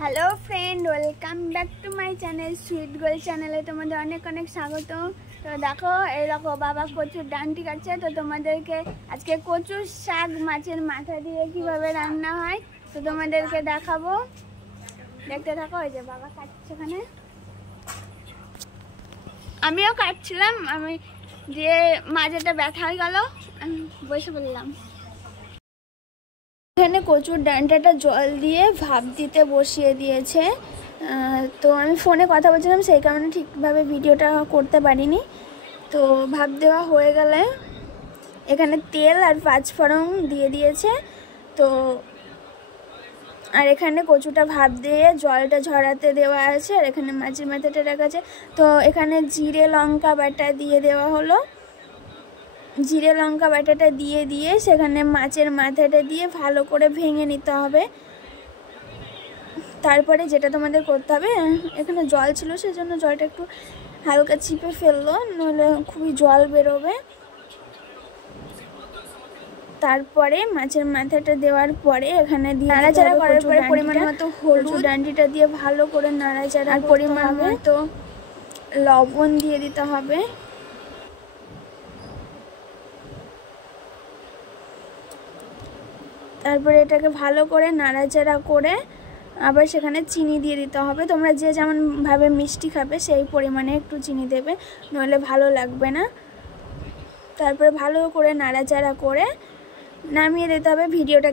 Hello friend, welcome back to my channel sweet girl চ্যানেলে তোমাদের অনেক অনেক স্বাগত। তো দেখো, এই দেখো বাবা কচুর ডান্টি কাটছে। তো তোমাদেরকে আজকে কচুর শাক মাছের মাথা দিয়ে কিভাবে রান্না হয় তো তোমাদেরকে দেখাবো, দেখতে থাকো। ওই যে বাবা কাটছে ওখানে, আমিও কাটছিলাম, আমি দিয়ে মাঝেটা ব্যথা হয়ে গেল, বসে পড়লাম। এখানে কচুর ডাঁটাটা জল দিয়ে ভাপ দিতে বসিয়ে দিয়েছে। তো আমি ফোনে কথা বলছিলাম, সেই কারণে ঠিকভাবে ভিডিওটা করতে পারিনি। তো ভাপ দেওয়া হয়ে গেলে এখানে তেল আর পাঁচফোড়ন দিয়ে দিয়েছে। তো আর এখানে কচুটা ভাপ দিয়ে জলটা ঝরাতে দেওয়া আছে, আর এখানে মাছের মাথাটা রাখা আছে। তো এখানে জিরে লঙ্কা বাটা দিয়ে দেওয়া হলো। জিরে লঙ্কা বাটাটা দিয়ে সেখানে মাছের মাথাটা দিয়ে ভালো করে ভেঙে নিতে হবে। তারপরে যেটা তোমাদের করতে হবে, এখানে জল ছিল সেজন্য জলটা একটু হালকা চিপে ফেললো, নইলে খুবই জল বেরোবে। তারপরে মাছের মাথাটা দেওয়ার পরে এখানে দিয়ে নাড়াচাড়া করার পরে পরিমাণ মতো হলুদ, ডাঁটিটা দিয়ে ভালো করে নাড়াচাড়া, আর পরিমাণ মতো লবণ দিয়ে দিতে হবে। তারপরে এটাকে ভালো করে নাড়াচাড়া করে আবার সেখানে চিনি দিয়ে দিতে হবে। তোমরা যে যেমনভাবে মিষ্টি খাবে সেই পরিমাণে একটু চিনি দেবে, নইলে ভালো লাগবে না। তারপরে ভালো করে নাড়াচাড়া করে নামিয়ে দিতে হবে। ভিডিওটা